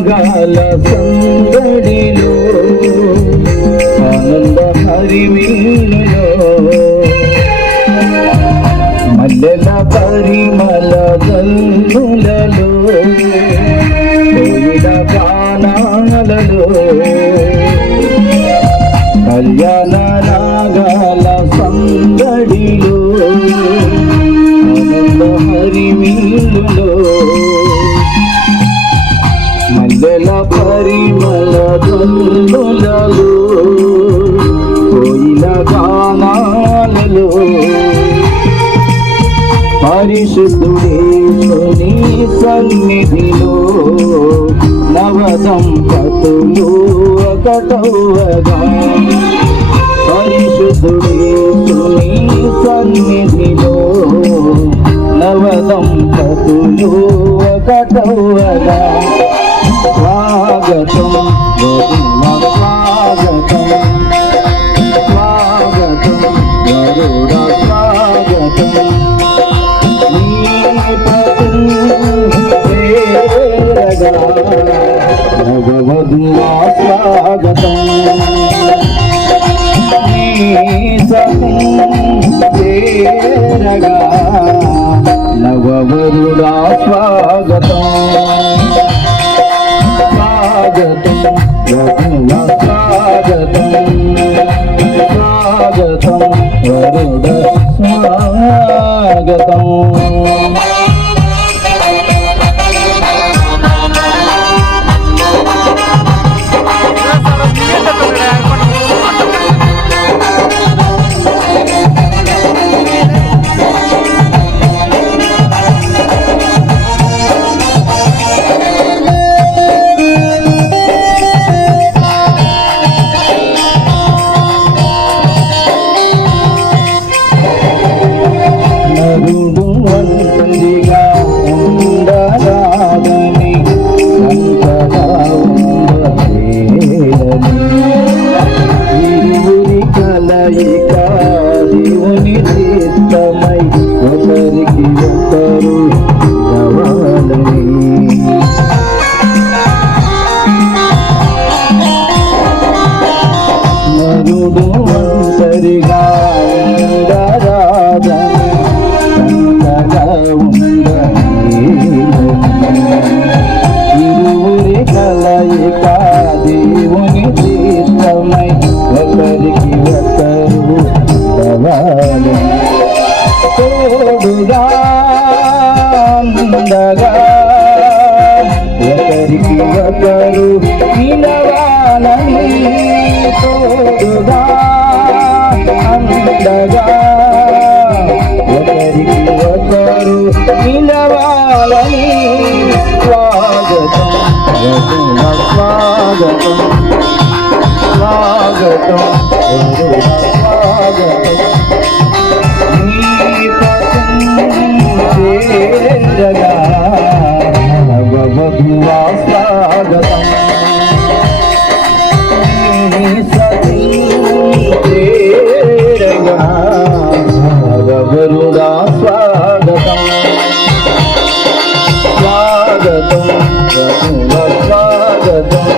రాగాల సందడిలో ఆనంద హరిమిల్లులో మల్లెల పరిమల జల్లులలో కళ్యాణ రాగాల సందడిలో ఆనంద మల్లెల పరిమళ గల్లులలో కోయిల గానాలలో పరిశుద్ధుడేసుని సన్నిధిలో నవదంపతులు ఒకటవగా పరిశుద్ధుడేసుని సన్నిధిలో నవదంపతులు ఒకటవగా స్వాగతం వరుణ స్వాగతం. స్వాగతం గరుడ స్వాగతం. భగవద్వా స్వాగతం చేరగా స్వాగతం. నరుడు ఒంటరిగా ఉండరాదని సంతగా ఉండలేదని ఇరువురి కలయిక దేవుని చిత్తమై ఒకరికి ఒకరు కావాలని నరుడు ఉండగా ఒకరికి ఒకరు నిలవాలని తోడుగా. అందగా ఒకరికి ఒకరు నిలవాలని స్వాగతం స్వాగతం స్వాగతం చేరగా భగవరుడా స్వాగతం. స్వాగతం స్వాగతం స్వాగతం.